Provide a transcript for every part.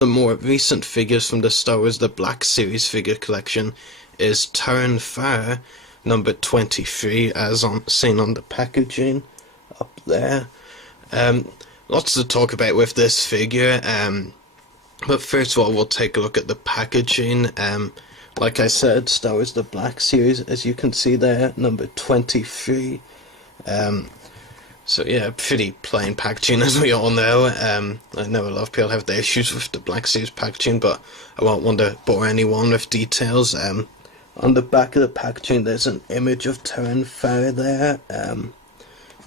the more recent figures from the Star Wars The Black Series figure collection is Toryn Farr, number 23, as seen on the packaging up there. Lots to talk about with this figure, but first of all we'll take a look at the packaging. Like I said, Star Wars The Black Series, as you can see there, number 23. So yeah, pretty plain packaging, as we all know. I know a lot of people have their issues with the Black Series packaging, but I won't want to bore anyone with details. On the back of the packaging there's an image of Toryn Farr there,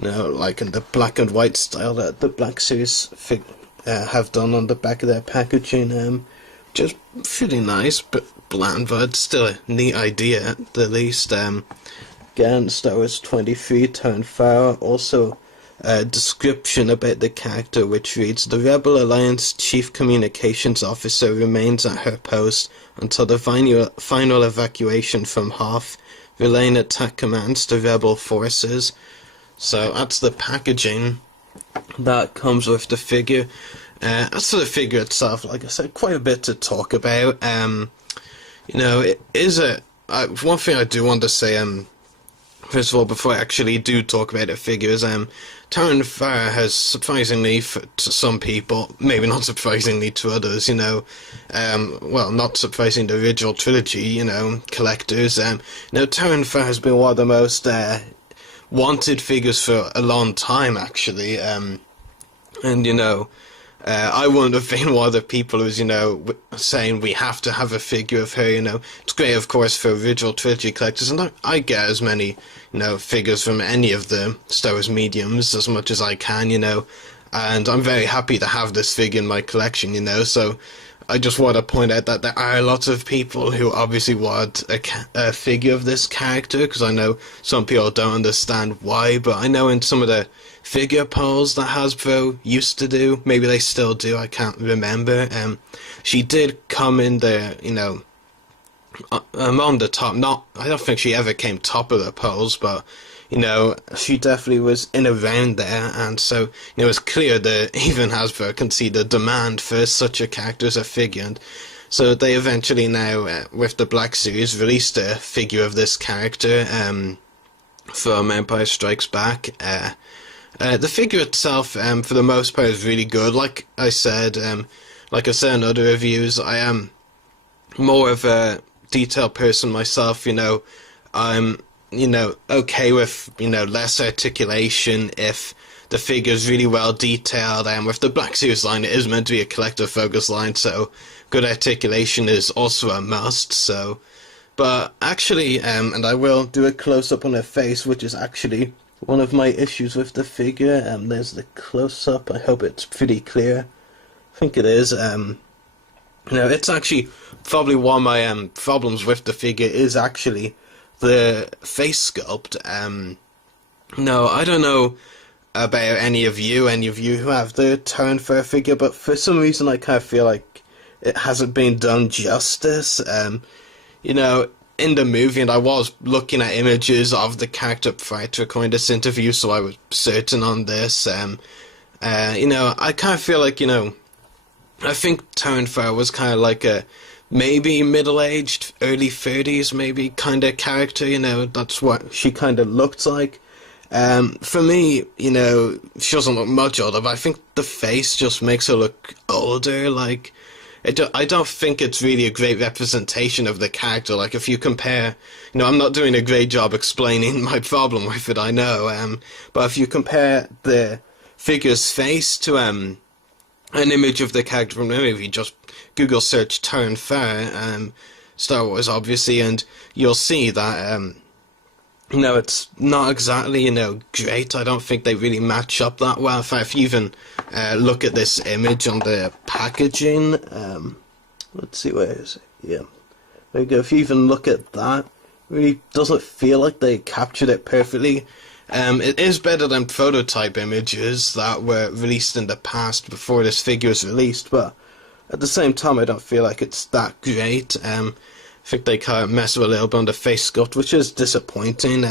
like in the black and white style that the Black Series have done on the back of their packaging. Just pretty nice, but bland, but still a neat idea at the least. Again, Star Wars 23, Toryn Farr. Also a description about the character which reads, "The Rebel Alliance Chief Communications Officer remains at her post until the final evacuation from Hoth, relaying attack commands to Rebel forces." So that's the packaging that comes with the figure. As for the figure itself, like I said, quite a bit to talk about. It is one thing I do want to say, first of all, before I actually do talk about the figures, Toryn Farr has surprisingly, to some people, maybe not surprisingly to others, well, not surprising the original trilogy, collectors, Toryn Farr has been one of the most wanted figures for a long time, actually, I wouldn't have been one of the people who's, saying we have to have a figure of her, It's great, of course, for original trilogy collectors, and I get as many, figures from any of the Star Wars mediums as much as I can, and I'm very happy to have this figure in my collection, so I just want to point out that there are lots of people who obviously want a figure of this character, because I know some people don't understand why, but I know in some of the figure polls that Hasbro used to do, maybe they still do, I can't remember, she did come in there, on the top. I don't think she ever came top of the polls, but she definitely was in around there, and so it was clear that even Hasbro can see the demand for such a character as a figure, and so they eventually now, with the Black Series, released a figure of this character from Empire Strikes Back. The figure itself, for the most part, is really good. Like I said in other reviews, I am more of a detailed person myself. I'm okay with less articulation if the figure is really well detailed. And with the Black Series line, it is meant to be a collector focus line, so good articulation is also a must. So, but actually, and I will do a close up on her face, which is actually one of my issues with the figure. There's the close up. I hope it's pretty clear. I think it is. It's actually probably one of my problems with the figure is actually the face sculpt. I don't know about any of you who have the Toryn Farr figure, but for some reason I kind of feel like it hasn't been done justice. In the movie, and I was looking at images of the character prior to recording this interview, so I was certain on this. I kind of feel like, I think Toryn Farr was kind of like a maybe middle-aged, early 30s maybe kind of character, that's what she kind of looked like. For me, she doesn't look much older, but I think the face just makes her look older, I don't think it's really a great representation of the character. Like, if you compare, I'm not doing a great job explaining my problem with it, I know, but if you compare the figure's face to an image of the character from the movie, just Google search Toryn Farr, Star Wars, obviously, and you'll see that, it's not exactly, great. I don't think they really match up that well. In fact, if you even look at this image on the packaging, let's see, where is it? Yeah, there you go. If you even look at that, it really doesn't feel like they captured it perfectly. It is better than prototype images that were released in the past before this figure was released, but at the same time, I don't feel like it's that great. I think they kind of mess with a little bit on the face sculpt, which is disappointing.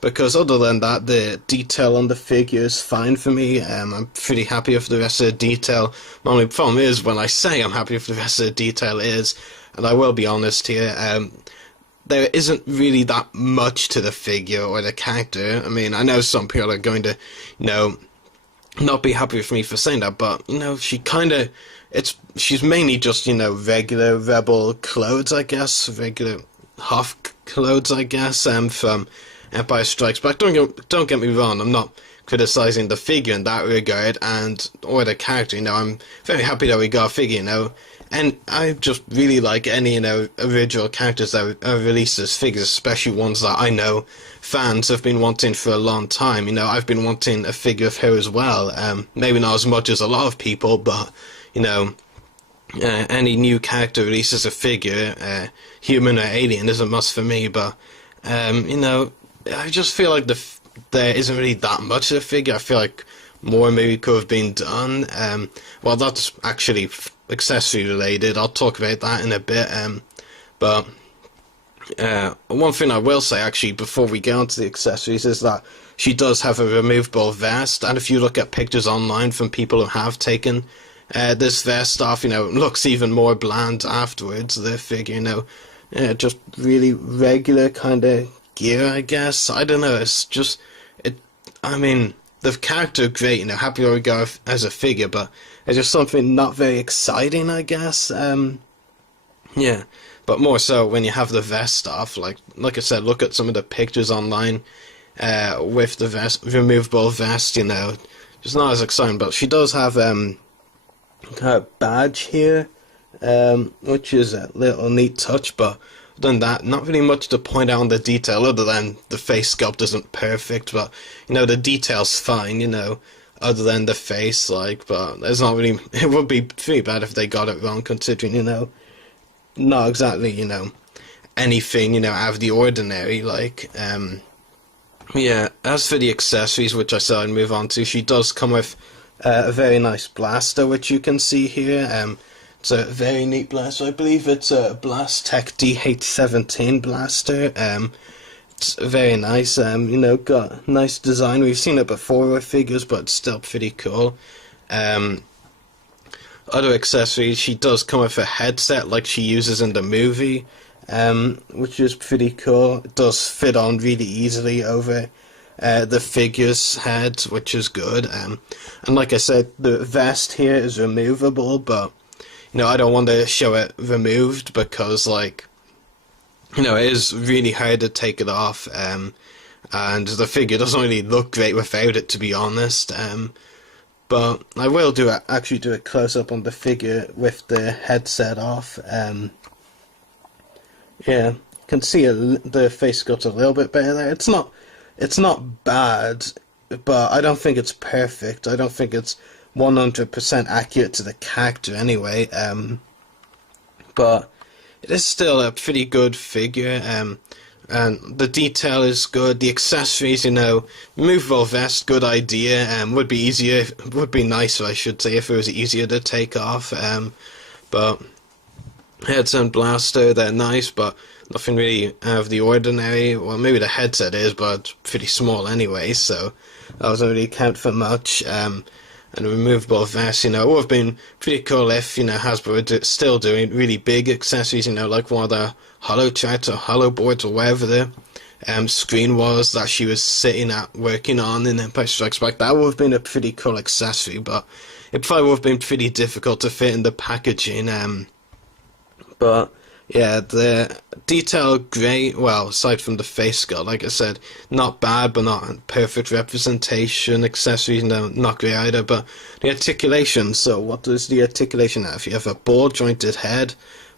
because other than that, the detail on the figure is fine for me. I'm pretty happy with the rest of the detail. My only problem is when I say I'm happy with the rest of the detail is, and I will be honest here, there isn't really that much to the figure or the character. I mean, I know some people are going to, not be happy with me for saying that, but, she's mainly just, regular rebel clothes, I guess, regular Hoth clothes, I guess, from Empire Strikes Back. Don't get me wrong, I'm not criticizing the figure in that regard, or the character, I'm very happy that we got a figure, and I just really like any, original characters that are released as figures, especially ones that I know fans have been wanting for a long time. I've been wanting a figure of her as well. Maybe not as much as a lot of people, but, any new character releases a figure, human or alien, is a must for me, but, I just feel like there isn't really that much of a figure. I feel like more maybe could have been done. Well, that's actually accessory related. I'll talk about that in a bit. But one thing I will say actually before we get on to the accessories is that she does have a removable vest, and if you look at pictures online from people who have taken this vest off, it looks even more bland afterwards. The figure, just really regular kind of gear, I guess. I don't know. It's just the character great, happy we go as a figure, but it's just something not very exciting, I guess. Yeah, but more so when you have the vest off. Like I said, look at some of the pictures online with the removable vest. Just not as exciting. But she does have a badge here, which is a little neat touch. But other than that, not really much to point out on the detail, other than the face sculpt isn't perfect. But the detail's fine. Other than the face, but there's not really. It would be pretty bad if they got it wrong, considering not exactly anything out of the ordinary. Yeah. As for the accessories, which I said I'd move on to, she does come with a very nice blaster, which you can see here. It's a very neat blaster. I believe it's a Blastech DH17 blaster. It's very nice. Got nice design. We've seen it before with figures, but it's still pretty cool. Other accessories, she does come with a headset like she uses in the movie, which is pretty cool. It does fit on really easily over the figure's head, which is good. And like I said, the vest here is removable, but I don't want to show it removed because it is really hard to take it off, and the figure doesn't really look great without it, to be honest. But I will actually do a close-up on the figure with the headset off. Yeah, you can see the face sculpt a little bit better there. It's not bad, but I don't think it's perfect. I don't think it's 100% accurate to the character anyway. But it is still a pretty good figure, and the detail is good. The accessories, removable vest, good idea. Would be nicer, I should say, if it was easier to take off. But headset and blaster, they're nice, but nothing really out of the ordinary. Well, maybe the headset is, but it's pretty small anyway, so that doesn't really count for much. And a removable vest, it would have been pretty cool if, Hasbro were still doing really big accessories, like one of the hollow charts or hollow boards or whatever the screen was that she was sitting at working on in Empire Strikes Back. That would have been a pretty cool accessory, but it probably would have been pretty difficult to fit in the packaging. But yeah, the detail great. Well, aside from the face sculpt, like I said, not bad, but not perfect representation. Accessories, no, not great either. But the articulation. So, what does the articulation have? You have a ball-jointed head,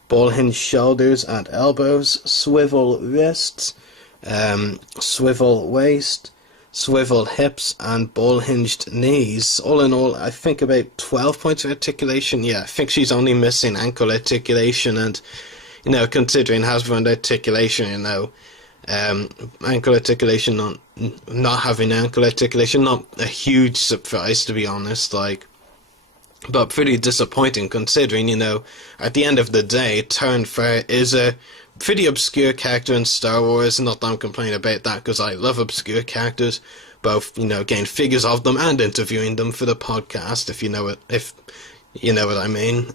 ball-hinged shoulders and elbows, swivel wrists, swivel waist, swivel hips, and ball-hinged knees. All in all, I think about 12 points of articulation. Yeah, I think she's only missing ankle articulation, and considering Hasbro and articulation, ankle articulation, not having ankle articulation, not a huge surprise, to be honest, but pretty disappointing considering, at the end of the day, Toryn Farr is a pretty obscure character in Star Wars. Not that I'm complaining about that, because I love obscure characters, both, getting figures of them and interviewing them for the podcast, if you know what I mean.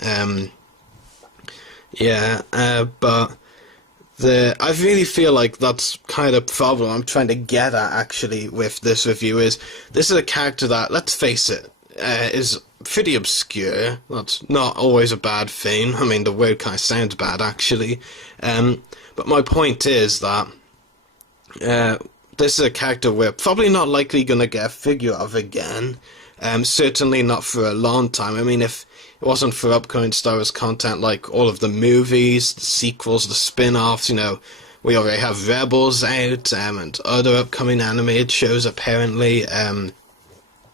But I really feel like that's kind of the problem I'm trying to get at, actually, with this review. Is this is a character that, let's face it, is pretty obscure. That's not always a bad thing. I mean, the word kind of sounds bad, actually. But my point is that this is a character we're probably not likely going to get a figure of again. Certainly not for a long time. I mean, if it wasn't for upcoming Star Wars content like all of the movies, the sequels, the spin-offs, we already have Rebels out, and other upcoming animated shows, apparently.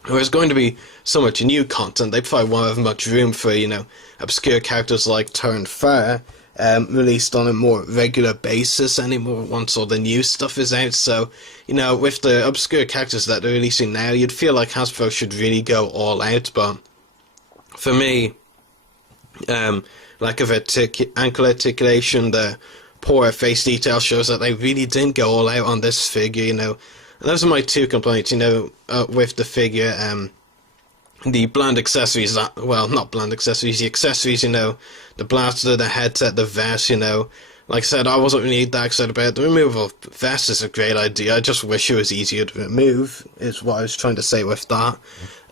There's going to be so much new content, they probably won't have much room for, obscure characters like Toryn Farr, released on a more regular basis anymore once all the new stuff is out. So, with the obscure characters that they're releasing now, you'd feel like Hasbro should really go all out, but for me, lack of ankle articulation, the poor face detail shows that they really didn't go all out on this figure, And those are my two complaints, with the figure. The bland accessories, not bland accessories, the accessories, the blaster, the headset, the vest, Like I said, I wasn't really that excited about it. The removal of vest is a great idea. I just wish it was easier to remove, is what I was trying to say with that.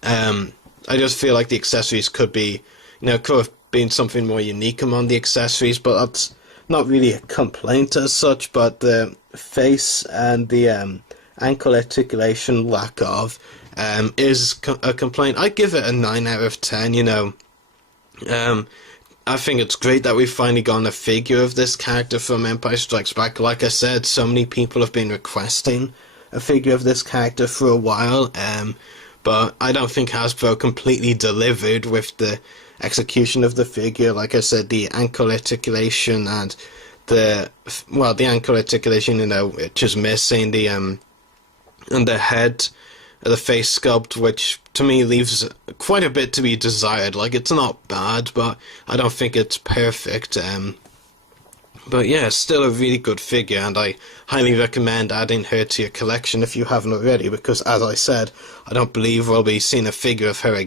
I just feel like the accessories could be, could have been something more unique among the accessories, but that's not really a complaint as such. But the face and the ankle articulation lack of is a complaint. I give it a 9 out of 10, I think it's great that we've finally gotten a figure of this character from Empire Strikes Back. Like I said, so many people have been requesting a figure of this character for a while, but I don't think Hasbro completely delivered with the execution of the figure. Like I said, the ankle articulation and the ankle articulation, which is missing, and the head, the face sculpt, which to me leaves quite a bit to be desired. Like, it's not bad, but I don't think it's perfect. But yeah, still a really good figure, and I highly recommend adding her to your collection if you haven't already, because as I said, I don't believe we'll be seeing a figure of her again.